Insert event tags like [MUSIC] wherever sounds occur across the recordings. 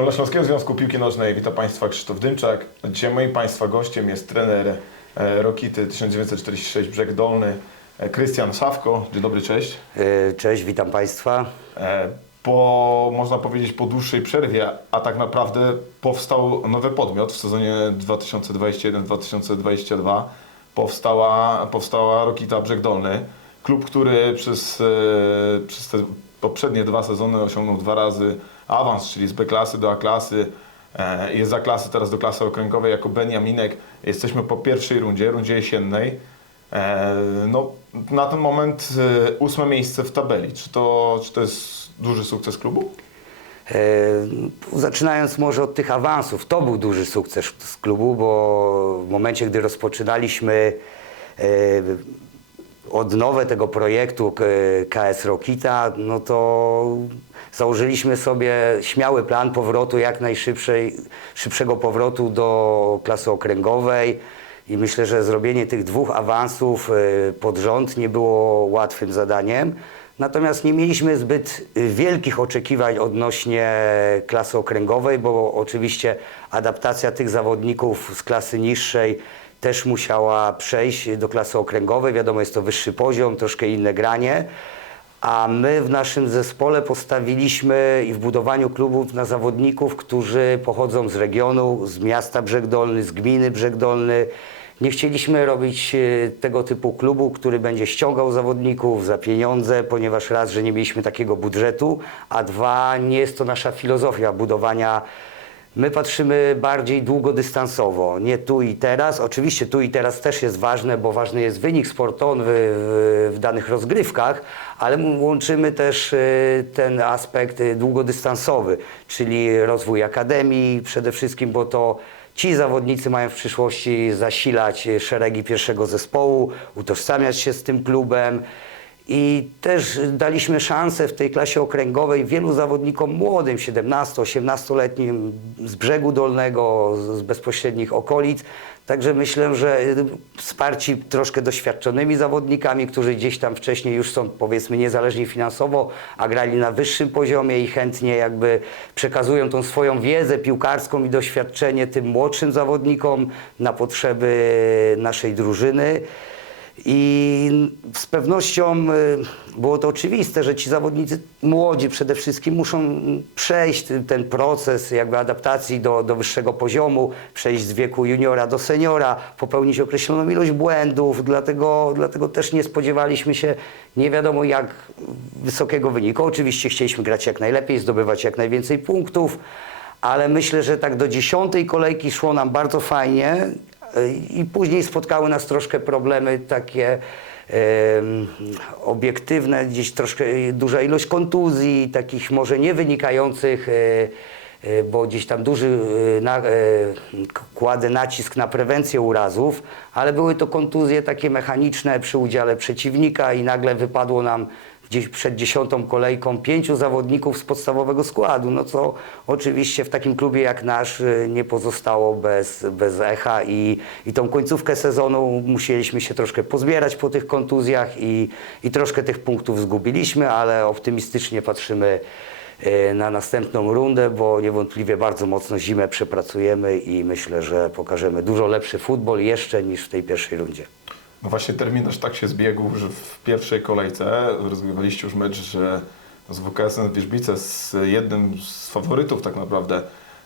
Dolnośląskiego Związku Piłki Nożnej witam Państwa Krzysztof Dymczak. Dzisiaj moim Państwa gościem jest trener e, Rokity 1946 Brzeg Dolny, e, Krystian Sawko. Dzień dobry, cześć. E, Cześć, witam Państwa. Po, można powiedzieć, po dłuższej przerwie, a tak naprawdę powstał nowy podmiot w sezonie 2021-2022. Powstała, powstała Rokita Brzeg Dolny. Klub, który przez, przez te poprzednie dwa sezony osiągnął dwa razy awans, czyli z B-klasy do A-klasy. E, Jest za klasy teraz do klasy okręgowej jako Beniaminek. Jesteśmy po pierwszej rundzie, rundzie jesiennej. E, No, na ten moment e, ósme miejsce w tabeli. Czy to, czy to jest duży sukces klubu? Zaczynając może od tych awansów, to był duży sukces z klubu, bo w momencie, gdy rozpoczynaliśmy odnowę tego projektu KS Rokita, no to założyliśmy sobie śmiały plan powrotu, jak najszybszej, szybszego powrotu do klasy okręgowej. I myślę, że zrobienie tych dwóch awansów e, pod rząd nie było łatwym zadaniem. Natomiast nie mieliśmy zbyt y, wielkich oczekiwań odnośnie klasy okręgowej, bo oczywiście adaptacja tych zawodników z klasy niższej też musiała przejść do klasy okręgowej. Wiadomo, jest to wyższy poziom, troszkę inne granie. A my w naszym zespole postawiliśmy i w budowaniu klubu na zawodników, którzy pochodzą z regionu, z miasta Brzeg Dolny, z gminy Brzeg Dolny. Nie chcieliśmy robić e, tego typu klubu, który będzie ściągał zawodników za pieniądze, ponieważ raz, że nie mieliśmy takiego budżetu, a dwa, nie jest to nasza filozofia budowania My patrzymy bardziej długodystansowo, nie tu i teraz. Oczywiście tu i teraz też jest ważne, bo ważny jest wynik sportowy w, w danych rozgrywkach, ale łączymy też y, ten aspekt y, długodystansowy, czyli rozwój akademii przede wszystkim, bo to ci zawodnicy mają w przyszłości zasilać y, szeregi pierwszego zespołu, utożsamiać się z tym klubem. I też daliśmy szansę w tej klasie okręgowej wielu zawodnikom młodym, 17-18-letnim z brzegu dolnego, z bezpośrednich okolic. Także myślę, że y, wsparci troszkę doświadczonymi zawodnikami, którzy gdzieś tam wcześniej już są powiedzmy niezależni finansowo, a grali na wyższym poziomie i chętnie jakby przekazują tą swoją wiedzę piłkarską i doświadczenie tym młodszym zawodnikom na potrzeby naszej drużyny. I z pewnością y, było to oczywiste, że ci zawodnicy młodzi przede wszystkim muszą przejść ten proces jakby adaptacji do, do wyższego poziomu, przejść z wieku juniora do seniora, popełnić określoną ilość błędów, dlatego, dlatego też nie spodziewaliśmy się nie wiadomo jak wysokiego wyniku. Oczywiście chcieliśmy grać jak najlepiej, zdobywać jak najwięcej punktów, ale myślę, że tak do dziesiątej kolejki szło nam bardzo fajnie. I później spotkały nas troszkę problemy takie obiektywne, gdzieś troszkę duża ilość kontuzji, takich może nie wynikających, e, e, bo gdzieś tam duży e, na, e, kładę nacisk na prewencję urazów, ale były to kontuzje takie mechaniczne przy udziale przeciwnika i nagle wypadło nam gdzieś przed dziesiątą kolejką pięciu zawodników z podstawowego składu, no co oczywiście w takim klubie jak nasz y, nie pozostało bez, bez echa i, i tą końcówkę sezonu musieliśmy się troszkę pozbierać po tych kontuzjach i, i troszkę tych punktów zgubiliśmy, ale optymistycznie patrzymy y, na następną rundę, bo niewątpliwie bardzo mocno zimę przepracujemy i myślę, że pokażemy dużo lepszy futbol jeszcze niż w tej pierwszej rundzie. No właśnie terminarz tak się zbiegł, że w pierwszej kolejce rozgrywaliście już mecz że z WKS-em Wierzbice, z jednym z faworytów tak naprawdę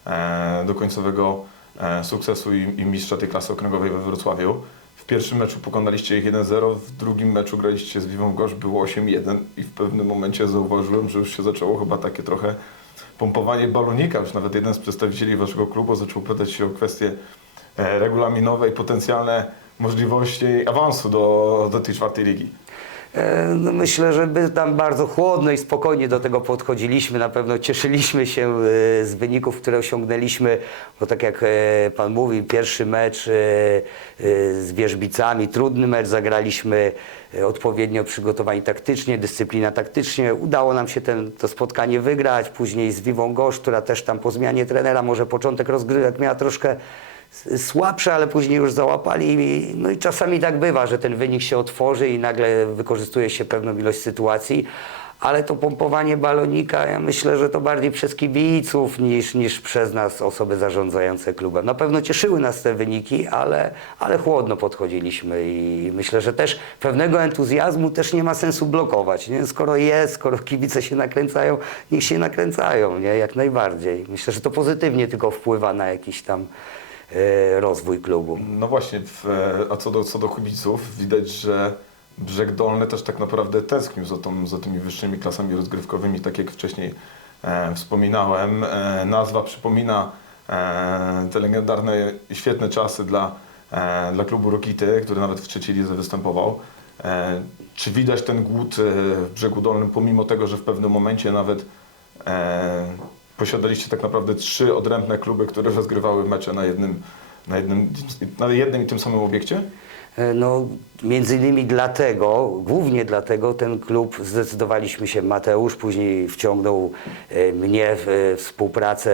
e, do końcowego e, sukcesu i, i mistrza tej klasy okręgowej we Wrocławiu. W pierwszym meczu pokonaliście ich 1-0, w drugim meczu graliście z Wiwą Gorzь, było 8-1 i w pewnym momencie zauważyłem, że już się zaczęło chyba takie trochę pompowanie balonika. Już nawet jeden z przedstawicieli waszego klubu zaczął pytać się o kwestie e, regulaminowe i potencjalne możliwości awansu do, do tej czwartej ligi. E, No myślę, że my tam bardzo chłodno i spokojnie do tego podchodziliśmy. Na pewno cieszyliśmy się e, z wyników, które osiągnęliśmy, bo tak jak e, Pan mówi, pierwszy mecz z Wierzbicami, trudny mecz, zagraliśmy odpowiednio przygotowani taktycznie, dyscyplina taktycznie. Udało nam się ten, to spotkanie wygrać. Później z Wiwą Gorzь, która też tam po zmianie trenera, może początek rozgrywek miała troszkę słabsze, ale później już załapali. I- No i czasami tak bywa, że ten wynik się otworzy i nagle wykorzystuje się pewną ilość sytuacji. ale to pompowanie balonika, ja myślę, że to bardziej przez kibiców niż, niż przez nas, osoby zarządzające klubem. Na pewno cieszyły nas te wyniki, ale, ale chłodno podchodziliśmy i myślę, że też pewnego entuzjazmu też nie ma sensu blokować. Nie? Skoro jest, skoro kibice się nakręcają, niech się nakręcają, nie? jak najbardziej. Myślę, że to pozytywnie tylko wpływa na jakiś tam rozwój klubu. No właśnie, e, a co do, co do widać, że Brzeg Dolny też tak naprawdę tęsknił za, tą, za tymi wyższymi klasami rozgrywkowymi, tak jak wcześniej e, wspominałem. E, nazwa przypomina e, te legendarne świetne czasy dla, e, dla klubu Rokity, który nawet w trzeciej lidze występował. E, czy widać ten głód e, w Brzegu Dolnym, pomimo tego, że w pewnym momencie nawet e, posiadaliście tak naprawdę trzy odrębne kluby, które rozgrywały mecze na jednym, na jednym, na jednym i tym samym obiekcie? E, No, między innymi dlatego, głównie dlatego ten klub zdecydowaliśmy się, Mateusz później wciągnął e, mnie w e, współpracę,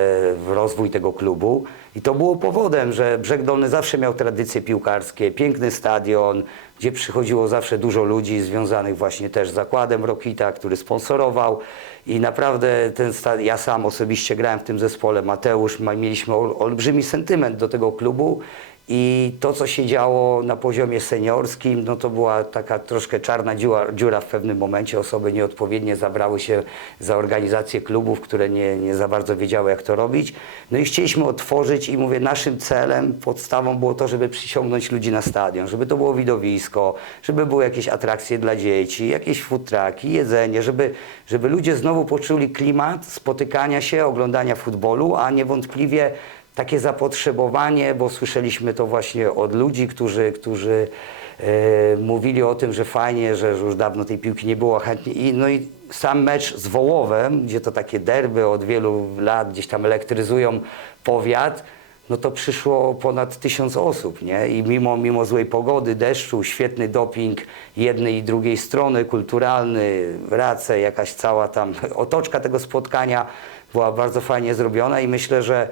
w rozwój tego klubu. I to było powodem, że Brzeg Dolny zawsze miał tradycje piłkarskie, piękny stadion, gdzie przychodziło zawsze dużo ludzi związanych właśnie też z zakładem Rokita, który sponsorował. I naprawdę ten stadion, ja sam osobiście grałem w tym zespole, Mateusz, ma- mieliśmy ol, olbrzymi sentyment do tego klubu i to, co się działo na poziomie seniorskim, no to była taka troszkę czarna dziura, dziura w pewnym momencie. Osoby nieodpowiednie zabrały się za organizację klubów, które nie, nie za bardzo wiedziały, jak to robić. No i chcieliśmy otworzyć i mówię, naszym celem, podstawą było to, żeby przyciągnąć ludzi na stadion, żeby to było widowisko, żeby były jakieś atrakcje dla dzieci, jakieś futraki, jedzenie, żeby, żeby ludzie znowu poczuli klimat spotykania się, oglądania futbolu, a niewątpliwie takie zapotrzebowanie, bo słyszeliśmy to właśnie od ludzi, którzy, którzy e, mówili o tym, że fajnie, że, już dawno tej piłki nie było chętnie. I, no i sam mecz z Wołowem, gdzie to takie derby od wielu lat gdzieś tam elektryzują powiat, no to przyszło ponad tysiąc osób, nie? I mimo, mimo złej pogody, deszczu, świetny doping jednej i drugiej strony, kulturalny, race, jakaś cała tam otoczka tego spotkania była bardzo fajnie zrobiona i myślę, że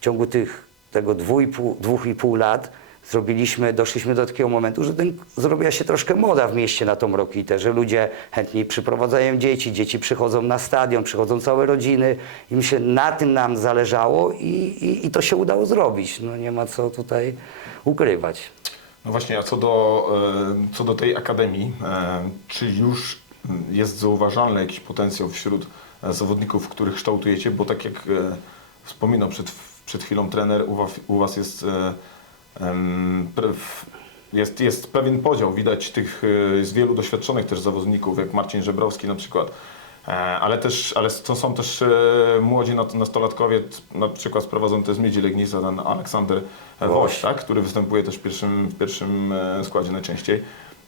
w ciągu tych, tego i pół, dwóch i pół lat zrobiliśmy, doszliśmy do takiego momentu, że ten, zrobiła się troszkę moda w mieście na tą Rokitę, że ludzie chętniej przyprowadzają dzieci, dzieci przychodzą na stadion, przychodzą całe rodziny i myślę, na tym nam zależało i, i, i to się udało zrobić. No nie ma co tutaj ukrywać. No właśnie, a co do, e, co do tej akademii, e, czy już jest zauważalny jakiś potencjał wśród e, zawodników, których kształtujecie? Bo tak jak wspominał przed, przed chwilą trener, u was, u was jest, e, jest, jest pewien podział. Widać tych e, jest wielu doświadczonych też zawodników, jak Marcin Żebrowski na przykład. E, Ale też, ale to są też e, młodzi nastolatkowie, na przykład sprowadzony z Miedzi Legnica, ten Aleksander Woś, Woś. tak? który występuje też w pierwszym, w pierwszym e, składzie najczęściej.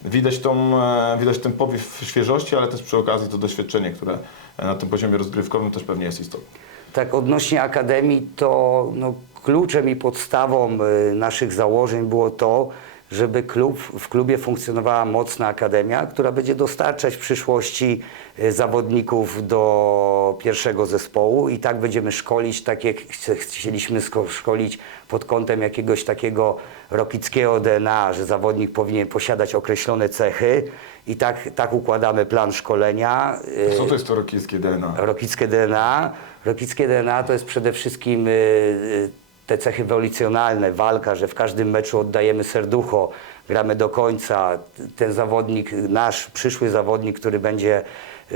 Widać, tą, e, widać ten powiew świeżości, ale też przy okazji to doświadczenie, które e, na tym poziomie rozgrywkowym też pewnie jest istotne. Tak, odnośnie Akademii, to no, kluczem i podstawą y, naszych założeń było to, żeby klub, w klubie funkcjonowała mocna akademia, która będzie dostarczać w przyszłości y, zawodników do pierwszego zespołu i tak będziemy szkolić, tak jak chcieliśmy szkolić pod kątem jakiegoś takiego rokickiego DNA, że zawodnik powinien posiadać określone cechy i tak, tak układamy plan szkolenia. y, Co to jest to rokijskie DNA? Rokickie DNA. Rokickie DNA to jest przede wszystkim y, te cechy wolicjonalne, walka, że w każdym meczu oddajemy serducho, gramy do końca. Ten zawodnik, nasz przyszły zawodnik, który będzie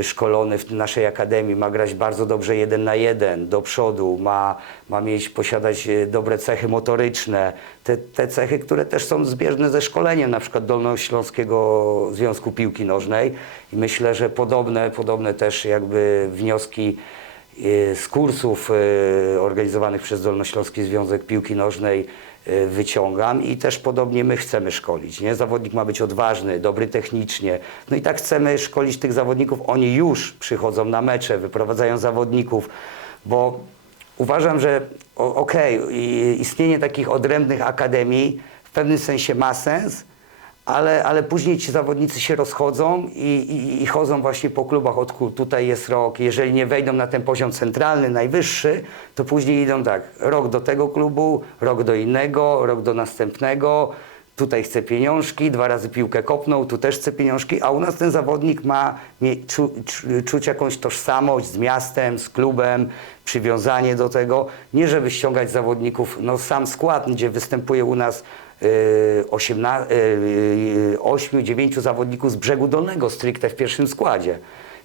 szkolony w naszej akademii, ma grać bardzo dobrze jeden na jeden, do przodu, ma, ma mieć, posiadać y, dobre cechy motoryczne, te, te cechy, które też są zbieżne ze szkoleniem, na przykład Dolnośląskiego Związku Piłki Nożnej i myślę, że podobne, podobne też jakby wnioski z kursów y, organizowanych przez Dolnośląski Związek Piłki Nożnej y, wyciągam i też podobnie my chcemy szkolić. Nie? Zawodnik ma być odważny, dobry technicznie. No i tak chcemy szkolić tych zawodników. Oni już przychodzą na mecze, wyprowadzają zawodników, bo uważam, że okej, i- istnienie takich odrębnych akademii w pewnym sensie ma sens, ale, ale później ci zawodnicy się rozchodzą i, i, i chodzą właśnie po klubach od. Tutaj jest rok. Jeżeli nie wejdą na ten poziom centralny, najwyższy, to później idą tak, rok do tego klubu, rok do innego, rok do następnego. tutaj chce pieniążki, dwa razy piłkę kopnął, tu też chce pieniążki, a u nas ten zawodnik ma mie- czu, czu, czuć jakąś tożsamość z miastem, z klubem, przywiązanie do tego. Nie żeby ściągać zawodników, no sam skład, gdzie występuje u nas 8-9 zawodników z brzegu dolnego stricte w pierwszym składzie.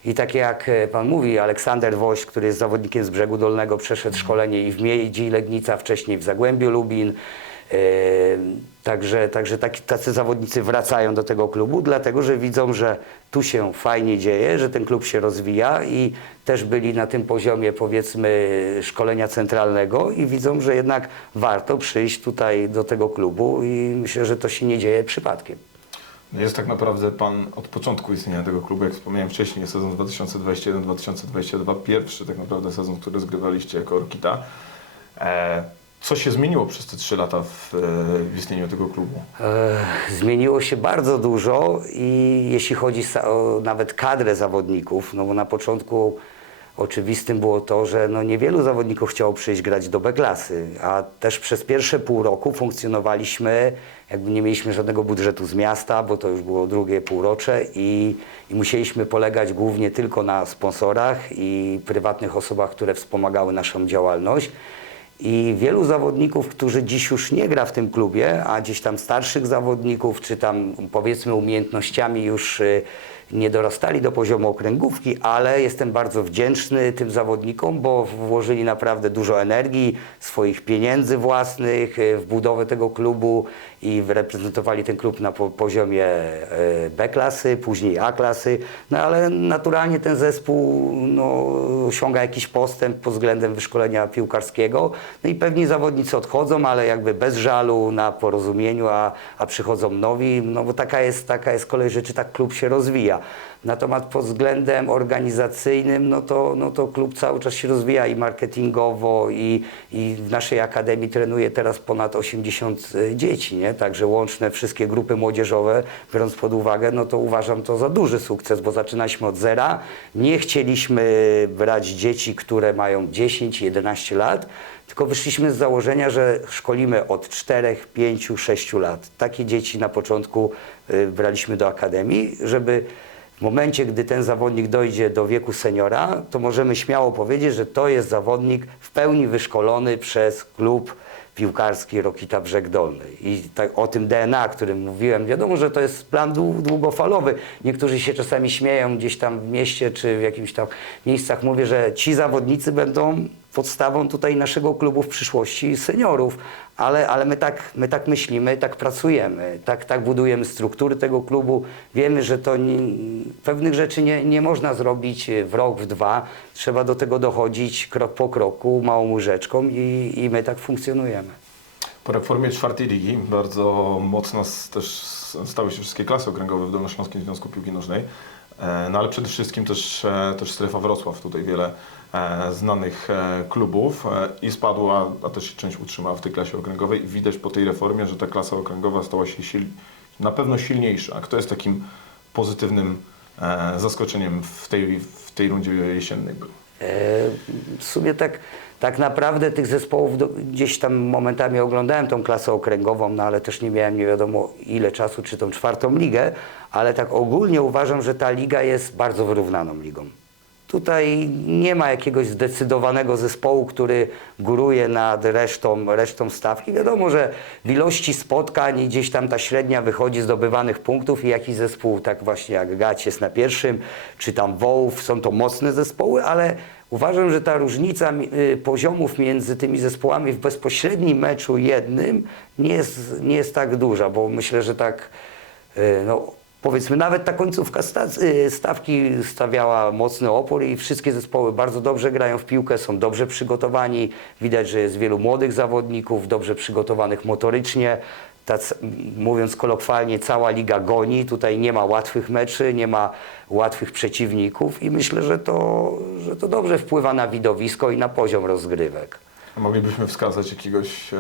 I tak jak e, pan mówi, Aleksander Woś, który jest zawodnikiem z brzegu dolnego, przeszedł szkolenie i w Miedzi Legnica, wcześniej w Zagłębiu Lubin. Także, także tacy zawodnicy wracają do tego klubu, dlatego że widzą, że tu się fajnie dzieje, że ten klub się rozwija i też byli na tym poziomie powiedzmy szkolenia centralnego i widzą, że jednak warto przyjść tutaj do tego klubu i myślę, że to się nie dzieje przypadkiem. Jest tak naprawdę Pan od początku istnienia tego klubu, jak wspomniałem wcześniej, sezon 2021-2022, pierwszy tak naprawdę sezon, który zgrywaliście jako Orkita. E, co się zmieniło przez te trzy lata w, e, w istnieniu tego klubu? E, Zmieniło się bardzo dużo i jeśli chodzi o nawet kadrę zawodników, no bo na początku oczywistym było to, że no niewielu zawodników chciało przyjść grać do B-klasy, a też przez pierwsze pół roku funkcjonowaliśmy, jakby nie mieliśmy żadnego budżetu z miasta, bo to już było drugie półrocze i, i musieliśmy polegać głównie tylko na sponsorach i prywatnych osobach, które wspomagały naszą działalność. I wielu zawodników, którzy dziś już nie gra w tym klubie, a gdzieś tam starszych zawodników, czy tam powiedzmy umiejętnościami już y, nie dorastali do poziomu okręgówki, ale jestem bardzo wdzięczny tym zawodnikom, bo włożyli naprawdę dużo energii, swoich pieniędzy własnych y, w budowę tego klubu i reprezentowali ten klub na po, poziomie y, B klasy, później A klasy, no ale naturalnie ten zespół no, osiąga jakiś postęp pod względem wyszkolenia piłkarskiego, no i pewni zawodnicy odchodzą, ale jakby bez żalu, na porozumieniu, a, a przychodzą nowi, no bo taka jest, taka jest kolej rzeczy, tak klub się rozwija. Natomiast pod względem organizacyjnym, no to, no to klub cały czas się rozwija i marketingowo, i, i w naszej akademii trenuje teraz ponad 80 dzieci, nie? Także łączne wszystkie grupy młodzieżowe, biorąc pod uwagę, no to uważam to za duży sukces, bo zaczynaliśmy od zera. Nie chcieliśmy brać dzieci, które mają 10-11 lat, tylko wyszliśmy z założenia, że szkolimy od 4, 5, 6 lat. Takie dzieci na początku y, braliśmy do akademii, żeby w momencie, gdy ten zawodnik dojdzie do wieku seniora, to możemy śmiało powiedzieć, że to jest zawodnik w pełni wyszkolony przez klub piłkarski Rokita Brzeg Dolny. I tak, o tym DNA, o którym mówiłem, wiadomo, że to jest plan dłu- długofalowy. Niektórzy się czasami śmieją gdzieś tam w mieście czy w jakimś tam miejscach. Mówię, że ci zawodnicy będą podstawą tutaj naszego klubu w przyszłości seniorów, ale, ale my, tak, my tak myślimy, tak pracujemy, tak, tak budujemy struktury tego klubu. Wiemy, że to nie, pewnych rzeczy nie, nie można zrobić w rok, w dwa. Trzeba do tego dochodzić krok po kroku, małą łyżeczką i, i my tak funkcjonujemy. Po reformie czwartej ligi bardzo mocno też stały się wszystkie klasy okręgowe w Dolnośląskim Związku Piłki Nożnej. E, No ale przede wszystkim też, e, też strefa Wrocław, tutaj wiele e, znanych e, klubów e, i spadła, a też się część utrzymała w tej klasie okręgowej. Widać po tej reformie, że ta klasa okręgowa stała się sil, na pewno silniejsza. Kto jest takim pozytywnym e, zaskoczeniem w tej, w tej rundzie jesiennej był? E, W sumie tak, tak naprawdę tych zespołów do, gdzieś tam momentami oglądałem tą klasę okręgową, no ale też nie miałem nie wiadomo ile czasu, czy tą czwartą ligę, ale tak ogólnie uważam, że ta liga jest bardzo wyrównaną ligą. Tutaj nie ma jakiegoś zdecydowanego zespołu, który góruje nad resztą, resztą stawki. Wiadomo, że w ilości spotkań gdzieś tam ta średnia wychodzi zdobywanych punktów i jakiś zespół, tak właśnie jak Gać jest na pierwszym, czy tam Wołów, są to mocne zespoły, ale uważam, że ta różnica y, poziomów między tymi zespołami w bezpośrednim meczu jednym nie jest, nie jest tak duża, bo myślę, że tak y, no, powiedzmy nawet ta końcówka y, stawki stawiała mocny opór i wszystkie zespoły bardzo dobrze grają w piłkę, są dobrze przygotowani. Widać, że jest wielu młodych zawodników, dobrze przygotowanych motorycznie. Tac, mówiąc kolokwialnie, cała liga goni. Tutaj nie ma łatwych meczy, nie ma łatwych przeciwników i myślę, że to, że to dobrze wpływa na widowisko i na poziom rozgrywek. Moglibyśmy wskazać jakiegoś e,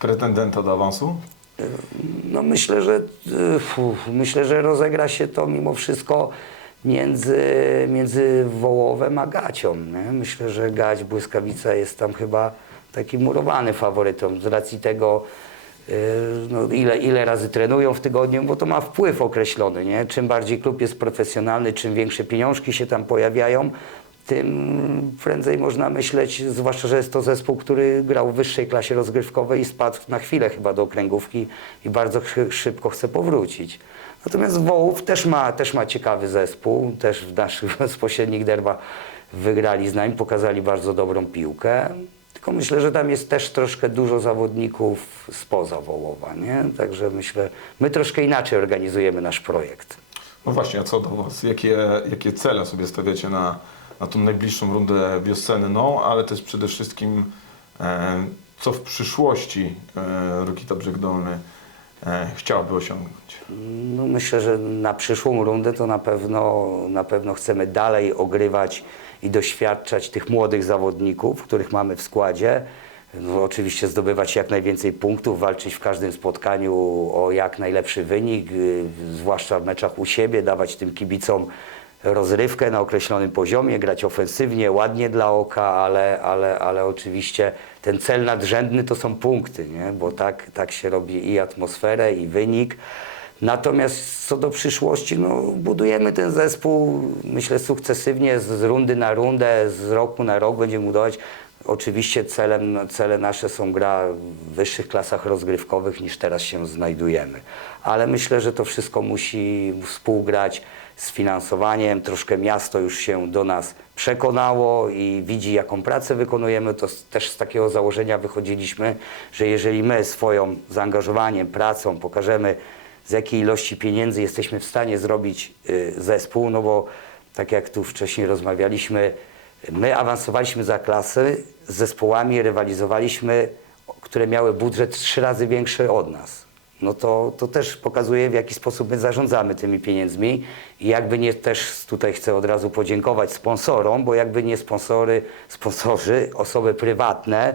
pretendenta do awansu? No myślę, że y, myślę, że rozegra się to mimo wszystko między, między Wołowem a Gacią. Nie? Myślę, że Gać Błyskawica jest tam chyba taki murowany faworytą z racji tego, Yy, no, ile, ile razy trenują w tygodniu, bo to ma wpływ określony. Nie? Czym bardziej klub jest profesjonalny, czym większe pieniążki się tam pojawiają, tym prędzej można myśleć, zwłaszcza, że jest to zespół, który grał w wyższej klasie rozgrywkowej i spadł na chwilę chyba do okręgówki i bardzo szy- szybko chce powrócić. Natomiast Wołów też ma, też ma ciekawy zespół, też w naszych [LAUGHS] bezpośrednich derbach wygrali z nami, pokazali bardzo dobrą piłkę. Tylko myślę, że tam jest też troszkę dużo zawodników spoza Wołowa, nie? Także myślę, my troszkę inaczej organizujemy nasz projekt. No właśnie, a co do Was? Jakie, jakie cele sobie stawiacie na, na tą najbliższą rundę wiosenną, ale też przede wszystkim e, co w przyszłości e, Rokita Brzeg Dolny e, chciałaby osiągnąć? No myślę, że na przyszłą rundę to na pewno, na pewno chcemy dalej ogrywać i doświadczać tych młodych zawodników, których mamy w składzie. No, oczywiście zdobywać jak najwięcej punktów, walczyć w każdym spotkaniu o jak najlepszy wynik, y, zwłaszcza w meczach u siebie, dawać tym kibicom rozrywkę na określonym poziomie, grać ofensywnie, ładnie dla oka, ale, ale, ale oczywiście ten cel nadrzędny to są punkty, nie? bo tak, tak się robi i atmosferę, i wynik. Natomiast co do przyszłości, no, budujemy ten zespół, myślę, sukcesywnie z rundy na rundę, z roku na rok będziemy budować. Oczywiście celem, cele nasze są gra w wyższych klasach rozgrywkowych niż teraz się znajdujemy. Ale myślę, że to wszystko musi współgrać z finansowaniem. Troszkę miasto już się do nas przekonało i widzi, jaką pracę wykonujemy. To też z takiego założenia wychodziliśmy, że jeżeli my swoją zaangażowaniem, pracą pokażemy, z jakiej ilości pieniędzy jesteśmy w stanie zrobić y, zespół, no bo tak jak tu wcześniej rozmawialiśmy, my awansowaliśmy za klasy z zespołami, rywalizowaliśmy, które miały budżet trzy razy większy od nas. No to, to też pokazuje, w jaki sposób my zarządzamy tymi pieniędzmi i jakby nie też tutaj chcę od razu podziękować sponsorom, bo jakby nie sponsory, sponsorzy, osoby prywatne,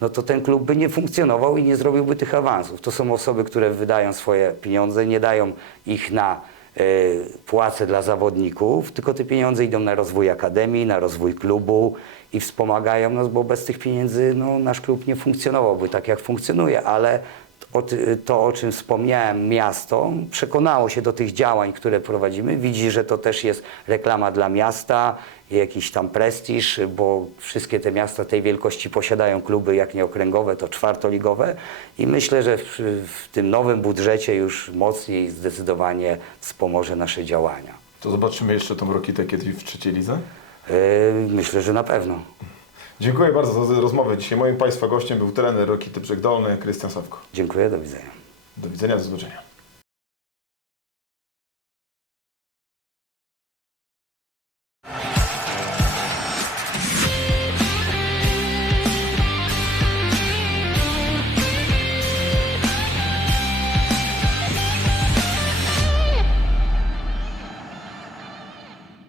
no to ten klub by nie funkcjonował i nie zrobiłby tych awansów. To są osoby, które wydają swoje pieniądze, nie dają ich na y, płace dla zawodników, tylko te pieniądze idą na rozwój akademii, na rozwój klubu i wspomagają nas, bo bez tych pieniędzy no, nasz klub nie funkcjonowałby tak, jak funkcjonuje, ale to, o czym wspomniałem, miasto przekonało się do tych działań, które prowadzimy. Widzi, że to też jest reklama dla miasta, jakiś tam prestiż, bo wszystkie te miasta tej wielkości posiadają kluby, jak nie okręgowe, to czwartoligowe. I myślę, że w, w tym nowym budżecie już mocniej zdecydowanie wspomoże nasze działania. To zobaczymy jeszcze tą Rokitę kiedyś w trzeciej lidze. Yy, myślę, że na pewno. Dziękuję bardzo za rozmowę. Dzisiaj moim Państwa gościem był trener Rokity Brzeg Dolny, Krystian Sawko. Dziękuję, do widzenia. Do widzenia, do zobaczenia.